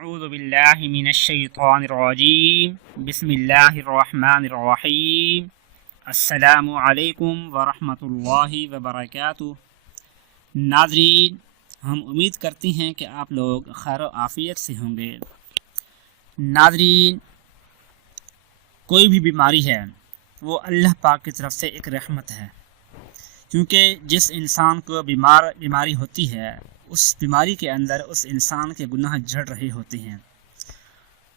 اعوذ باللہ من الشیطان الرجیم بسم اللہ الرحمن الرحیم السلام علیکم ورحمۃ اللہ وبرکاتہ ناظرین، ہم امید کرتے ہیں کہ آپ لوگ خیر و عافیت سے ہوں گے۔ ناظرین، کوئی بھی بیماری ہے، وہ اللہ پاک کی طرف سے ایک رحمت ہے۔ کیونکہ جس انسان کو بیمار، بیماری ہوتی ہے اس بیماری کے اندر اس انسان کے گناہ جھڑ رہے ہوتے ہیں۔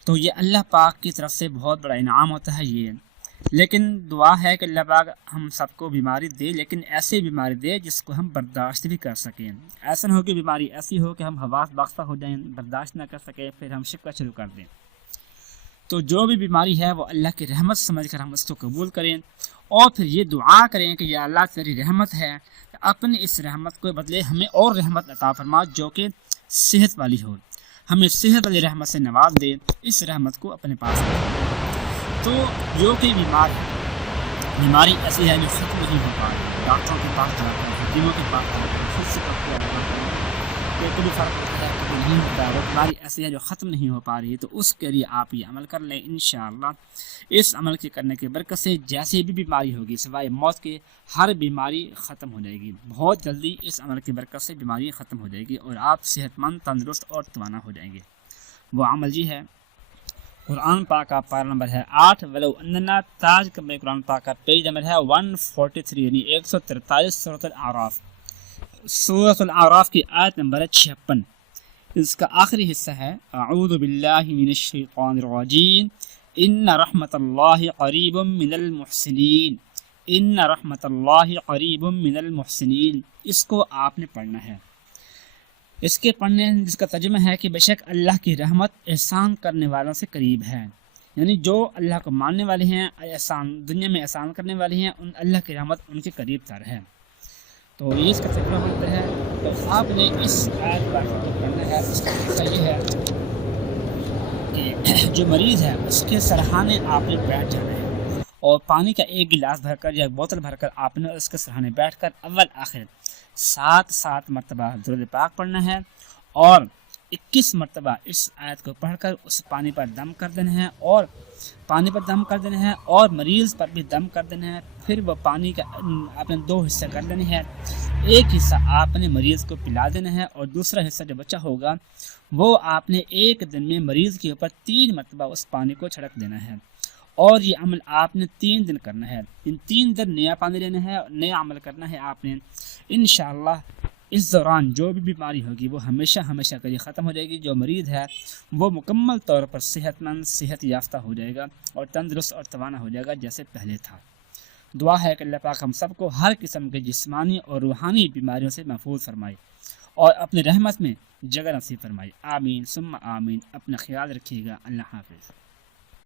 تو یہ اللہ پاک کی طرف سے بہت بڑا انعام ہوتا ہے یہ۔ لیکن دعا ہے کہ اللہ پاک ہم سب کو بیماری دے، لیکن ایسی بیماری دے جس کو ہم برداشت بھی کر سکیں۔ ایسا نہ ہو کہ بیماری ایسی ہو کہ ہم حواس باختہ ہو جائیں، برداشت نہ کر سکیں، پھر ہم شکا شروع کر دیں۔ تو جو بھی بیماری ہے وہ اللہ کی رحمت سمجھ کر ہم اس کو قبول کریں۔ اور پھر یہ دعا کریں کہ یہ اللہ تیری رحمت ہے اپنی اس رحمت کو بدلے ہمیں اور رحمت عطا فرما جو کہ صحت والی ہو۔ ہمیں صحت والی رحمت سے نواز دے، اس رحمت کو اپنے پاس تو جو کہ بیمار بیماری ایسی ہے جو ختم نہیں ہو پا رہی۔ ڈاکٹروں کے پاس جاتے ہیں حکیموں کے پاس جاتے ہیں، خود سے کبھی فرق ہوتا ہے کبھی نہیں ہوتا ہے بیماری ایسی ہے جو ختم نہیں ہو پا رہی ہے، تو اس کے لیے آپ یہ عمل کر لیں انشاءاللہ۔ اس عمل کے کرنے کے برکت سے جیسی بھی بیماری ہوگی، سوائے موت کے، ہر بیماری ختم ہو جائے گی۔ بہت جلدی اس عمل کی برکت سے بیماری ختم ہو جائے گی اور آپ صحت مند تندرست اور توانا ہو جائیں گے۔ وہ عمل جی ہے۔ قرآن پاک کا پارا نمبر ہے آٹھ۔ ولو اننا تاج کمرے قرآن پاک کا پیج نمبر ہے ون فورٹی تھری یعنی ایک سو ترتالیس صورت العراف صورت العراف کی آیت نمبر ہے چھپن۔ اس کا آخری حصہ ہے اعوذ باللہ من الشیطان الرجیم۔ ان رحمت اللہ قریب من المحسنین۔ ان رحمت اللہ قریب من المحسنین۔ اس کو آپ نے پڑھنا ہے۔ اس کے پڑھنے، جس کا ترجمہ ہے کہ بے شک اللہ کی رحمت احسان کرنے والوں سے قریب ہے۔ یعنی جو اللہ کو ماننے والے ہیں، احسان، دنیا میں احسان کرنے والے ہیں، ان، اللہ کی رحمت ان کے قریب تر ہے۔ تو یہ اس کا ترجمہ ہوتا ہے تو آپ نے اس آیت پر کرنا ہے، اس کا طریقہ یہ ہے کہ جو مریض ہے، اس کے سرحانے آپ نے بیٹھ جانا ہے۔ اور پانی کا ایک گلاس بھر کر یا بوتل بھر کر آپ نے اس کے سرحانے بیٹھ کر اول آخر سات سات مرتبہ درد پاک پڑھنا ہے۔ اور اکیس مرتبہ اس آیت کو پڑھ کر اس پانی پر دم کر دینا ہے اور پانی پر دم کر دینا ہے اور مریض پر بھی دم کر دینا ہے پھر وہ پانی کا آپ نے دو حصہ کر لینے ہے ایک حصہ آپ نے مریض کو پلا دینا ہے اور دوسرا حصہ جو بچہ ہوگا، وہ آپ نے ایک دن میں مریض کے اوپر تین مرتبہ اس پانی کو چھڑک دینا ہے۔ اور یہ عمل آپ نے تین دن کرنا ہے۔ ان تین دن نیا پانی لینا ہے، نیا عمل کرنا ہے آپ نے۔ انشاءاللہ اس دوران جو بھی بیماری ہوگی وہ ہمیشہ ہمیشہ کے لیے ختم ہو جائے گی، جو مریض ہے، وہ مکمل طور پر صحت مند صحت یافتہ ہو جائے گا اور تندرست اور توانا ہو جائے گا جیسے پہلے تھا۔ دعا ہے کہ اللہ پاک ہم سب کو ہر قسم کے جسمانی اور روحانی بیماریوں سے محفوظ فرمائے اور اپنے رحمت میں جگہ نصیب فرمائے۔ آمین، ثم آمین۔ اپنا خیال رکھیے گا۔ اللہ حافظ۔